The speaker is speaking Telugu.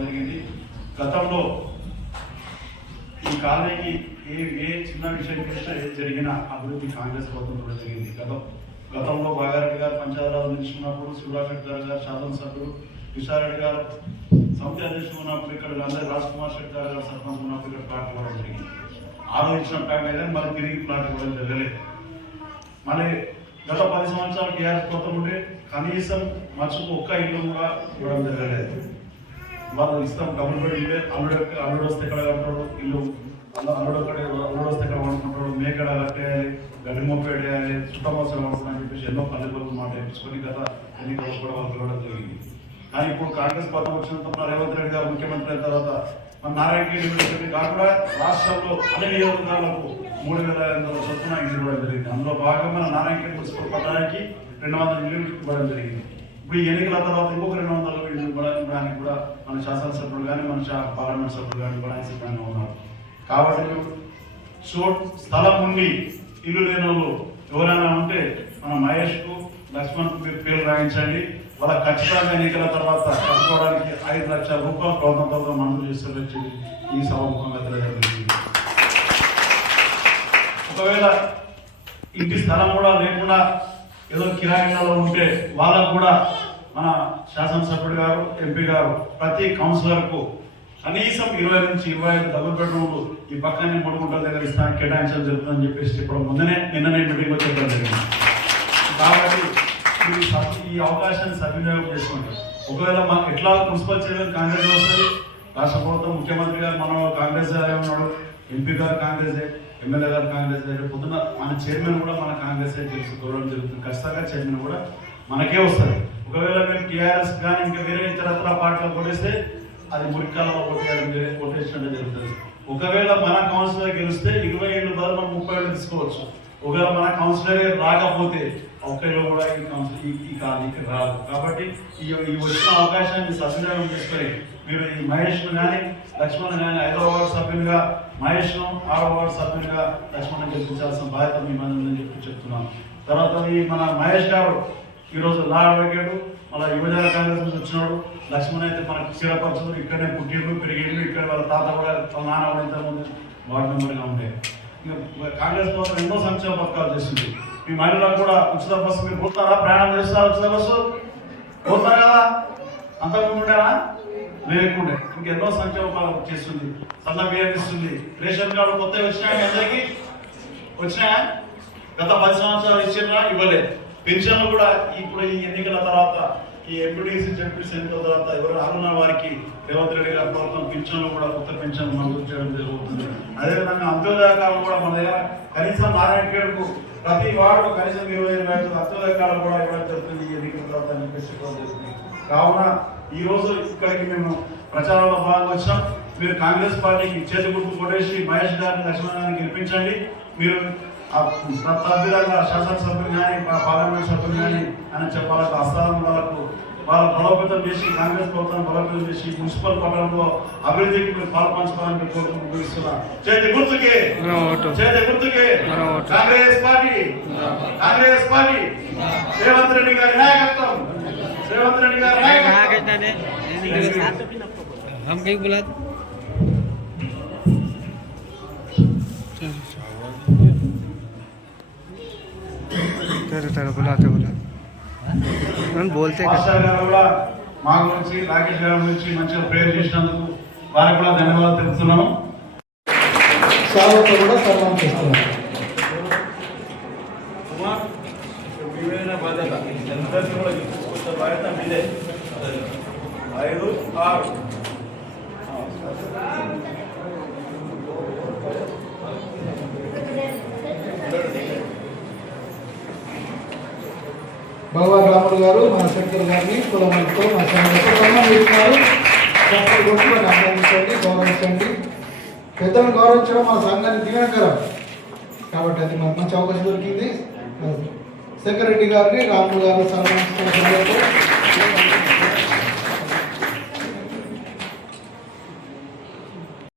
రావడం జరిగింది. గతంలో ఈ కాలనీకి ఏ ఏ చిన్న విషయం కృష్ణ జరిగిన అభివృద్ధి కాంగ్రెస్ ప్రభుత్వంలో జరిగింది. గతం గతంలో బాగారెడ్డి గారు పంచాయతీరాజ్ నిలుచుకున్నప్పుడు శివరాజ్ గారు గారు శాసనసభ్యుడు విశారెడ్డి గారు సమితి అధ్యక్షుడు ఉన్నప్పుడు ఇక్కడ అందరూ రాజ్ కుమార్ శెట్టి గారు గారు సర్పంచ్ ఉన్నప్పుడు ఇక్కడ ప్లాట్ ఇవ్వడం జరిగింది. ఆలోచించిన టైం అయితే మళ్ళీ తిరిగి ప్లాట్ ఇవ్వడం జరగలేదు. మళ్ళీ గత పది సంవత్సరాలు టీఆర్ఎస్ ప్రభుత్వం ఉంటే కనీసం మచ్చుకు ఒక్క ఇల్లు కూడా ఇవ్వడం జరగలేదు. మనం ఇస్తాం డబ్బులు అల్లుడు అల్లుడు వస్తే ఎక్కడ కట్టాడు ఇల్లు. అల్లుడు అక్కడ అల్లుడు వస్తే ఎక్కడ వండుకుంటాడు? మేకడ కట్టేయాలి? గడ్డి మొక్క పెట్టేయాలి చుట్టమోసలు వండుకుని అని చెప్పేసి ఎన్నో పల్లెలకు మాట వేపించుకొని గత ఎన్నికలు కూడా వాళ్ళు పిలవడం జరిగింది. కానీ ఇప్పుడు కాంగ్రెస్ పార్టీ వచ్చిన రేవంత్ రెడ్డి గారు ముఖ్యమంత్రి అయిన తర్వాత మన నారాయణ రెడ్డి గారు రాష్ట్రంలో అన్ని నియోజకవర్గాలకు మూడు వేల ఐదు వందల చొప్పున ఇల్లు ఇవ్వడం జరిగింది. అందులో భాగంగా మన నారాయణ మున్సిపల్ పట్టణానికి రెండు వందల ఇల్లు ఇవ్వడం జరిగింది. ఇప్పుడు ఎన్నికల తర్వాత ఇంకొక రెండు వందల వీళ్ళు ఇవ్వడం- ఇవ్వడానికి కూడా మన శాసనసభ్యులు కానీ మన పార్లమెంట్ సభ్యులు కానీ ఇవ్వడానికి సిద్ధంగా ఉన్నారు. కాబట్టి చో స్థలం ఉండి ఇల్లు లేని వాళ్ళు ఎవరైనా ఉంటే మన మహేష్కు లక్ష్మణ్కు పేరు రాయించండి. వాళ్ళ ఖచ్చితంగా ఎన్నికల తర్వాత కట్టుకోవడానికి ఐదు లక్షల రూపాయలు ప్రభుత్వం మంజూరు చేస్తే ఈ సభముఖంగా ఒకవేళ ఇంటి స్థలం కూడా లేకుండా ఏదో కిరాయిలలో ఉంటే వాళ్ళకు కూడా మన శాసనసభ్యుడు గారు ఎంపీ గారు ప్రతి కౌన్సిలర్కు కనీసం ఇరవై నుంచి ఇరవై ఐదు డబుల్ బెడ్రూమ్లు ఈ పక్కనే మూడు గుంటల దగ్గర ఇస్తాను కేటాయించడం జరుగుతుందని చెప్పేసి చెప్పడం ముందనే నిన్ననే మీటింగ్లో చెప్పడం జరిగింది. కాబట్టి ఈ ఈ అవకాశాన్ని సద్వినియోగం చేసుకోండి. ఒకవేళ మాకు ఎట్లా మున్సిపల్ చైర్మన్ కాంగ్రెస్ వస్తుంది రాష్ట్ర ప్రభుత్వం ముఖ్యమంత్రి గారు మనం కాంగ్రెస్ ఉన్నాడు ఎంపీ గారు కాంగ్రెసే ఎమ్మెల్యే గారు కాంగ్రెస్ రేపు పొద్దున మన చైర్మన్ కూడా మన కాంగ్రెస్ గౌరవం జరుగుతుంది. ఖచ్చితంగా చైర్మన్ కూడా మనకే వస్తుంది. ఒకవేళ మేము టీఆర్ఎస్ కానీ ఇంకా వేరే ఇతరత్ర పార్టీలు కొట్టేస్తే అది మురికాలలో కొట్టేయడం కొట్టేసినట్టు జరుగుతుంది. ఒకవేళ మన కౌన్సిలర్ గెలిస్తే ఇరవై ఏళ్ళు బదులు మనం ముప్పై ఏళ్ళు తీసుకోవచ్చు. ఒకవేళ మన కౌన్సిలర్ రాకపోతే ఒక్కరిలో కూడా ఈ కౌన్సిల్ ఈ కాలనీకి రాదు. కాబట్టి ఈ ఈ వచ్చిన అవకాశాన్ని సద్వినియోగం చేసుకొని మీరు ఈ మహేష్ కానీ లక్ష్మణ్ కానీ ఐదవ వార్డు సభ్యునిగా మహేష్ ఆరవ వార్డు సభ్యులుగా లక్ష్మణ్ గెలిపించాల్సిన బాధ్యత మీ మంది ఉందని చెప్పి చెప్తున్నాను. తర్వాత ఈ మన మహేష్ గారు ఈరోజు లా అడ్వకేట్ మళ్ళీ యువజన కాంగ్రెస్ నుంచి వచ్చినాడు లక్ష్మణ్ అయితే మనకు స్థిరపరచుడు ఇక్కడనే పుట్టిండు పెరిగిండు ఇక్కడ వాళ్ళ తాత కూడా వాళ్ళ నాన్న కూడా ఇంతకుముందు వార్డు మెంబర్గా ఉండే. ఇంకా కాంగ్రెస్ ప్రభుత్వం ఎన్నో సంక్షేమ పథకాలు చేసింది. మీ మహిళలకు కూడా ఉచిత బస్సు మీరు పోతారా? ప్రయాణం చేస్తారా ఉచిత బస్సు? పోతారు కదా? అంతకుముందు ఉండేనా? లేకుండే. ఇంకెన్నో సంక్షేమ పథకాలు చేస్తుంది. సన్న బియ్యం ఇస్తుంది. రేషన్ కార్డు కొత్తగా వచ్చినాయి అందరికీ? వచ్చినాయా? గత పది సంవత్సరాలు ఇచ్చినా ఇవ్వలేదు. పెన్షన్లు కూడా ఇప్పుడు ఈ ఎన్నికల తర్వాత ఈ ఎంపీటీసీ జడ్పీసీ ఎన్నికల తర్వాత ఎవరు అరుణ వారికి రేవంత్ రెడ్డి గారి ప్రభుత్వం పెన్షన్లు కూడా కొత్త పెన్షన్ మంజూరు చేయడం జరుగుతుంది. అదేవిధంగా అంత్యోదయ కాలం కూడా మన దగ్గర కనీసం నారాయణ ప్రతి వార్డు కనీసం ఇరవై ఇరవై ఐదు అంత్యోదయ కాలం కూడా ఇవ్వడం జరుగుతుంది ఈ ఎన్నికల తర్వాత అని చెప్పేసి కావున ఈ రోజు ఇక్కడికి మేము ప్రచారంలో భాగంగా వచ్చాం మీరు కాంగ్రెస్ పార్టీకి చేతి గుర్తు కొట్టేసి మహేష్ గారిని లక్ష్మణ్ గారిని గెలిపించండి. మీరు ఆ తద్విధంగా శాసనసభ్యులు కానీ పార్లమెంట్ సభ్యులు కానీ అని చెప్పాలకు అస్థానం వాళ్ళకు వాళ్ళ బలోపేతం చేసి కాంగ్రెస్ ప్రభుత్వం బలోపేతం చేసి మున్సిపల్ పట్టణంలో అభివృద్ధికి మీరు పాల్పంచుకోవాలని మీరు కోరుకుంటూ ముగిస్తున్నా. చేతి గుర్తుకే. చేతి గుర్తుకే. కాంగ్రెస్ పార్టీ. కాంగ్రెస్ పార్టీ. రేవంత్ రెడ్డి గారి నాయకత్వం. రేవంత్ రెడ్డి గారి నాయకత్వం. జరుగుతాడు గులాతో గులాబీ బోల్తే మా గురించి రాకేష్ గారి గురించి మంచిగా ప్రేయర్ చేసినందుకు వారికి కూడా ధన్యవాదాలు తెలుపుతున్నాము. సార్తో కూడా సన్మానం చేస్తున్నాం. బాధ్యత. అందరినీ బాధ్యత మీదే. ఐదు ఆరు. భగవాన్ రాముడు గారు మన శంకర్ గారిని కులమంతో మా సంఘంతో సన్మానిస్తున్నారు డబ్బులు కొట్టి వారిని గౌరవించండి. పెద్దలను గౌరవించడం మా సంఘాన్ని దీవెనకరం. కాబట్టి అది మాకు మంచి అవకాశం దొరికింది. శంకర్ రెడ్డి గారిని రాముడు గారు సన్మానిస్తున్న సందర్భంలో.